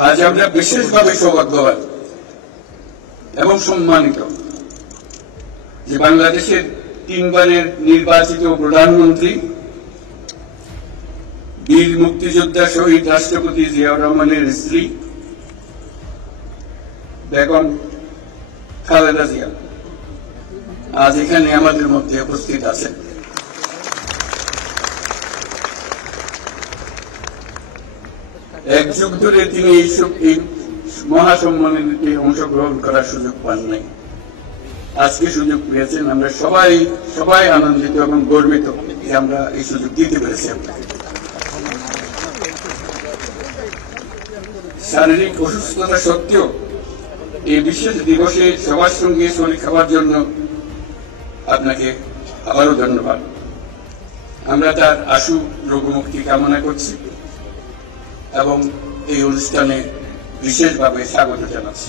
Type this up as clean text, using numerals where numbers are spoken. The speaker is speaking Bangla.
আজ আমরা বিশেষভাবে সৌভাগ্যবান এবং সম্মানিত যে বাংলাদেশের 3 বারের নির্বাচিত প্রধানমন্ত্রী বীর মুক্তিযোদ্ধা শহীদ রাষ্ট্রপতি জিয়াউর রহমানের স্ত্রী বেগম খালেদা জিয়া আজ এখানে আমাদের মধ্যে উপস্থিত আছেন। এক যুগ ধরে তিনি এই মহাসম্মেলনে অংশগ্রহণ করার সুযোগ পান নাই, আজকে সুযোগ পেয়েছেন। আমরা সবাই আনন্দিত এবং গর্বিত যে আমরা এই সুযোগ দিতে পেরেছি আপনাকে। শারীরিক অসুস্থতা সত্ত্বেও এই বিশেষ দিবসে সবার সঙ্গে শরীর খাওয়ার জন্য আপনাকে আবারও ধন্যবাদ। আমরা তার আশু রোগমুক্তি কামনা করছি এবং এই অনুষ্ঠানে বিশেষভাবে স্বাগত জানাচ্ছি।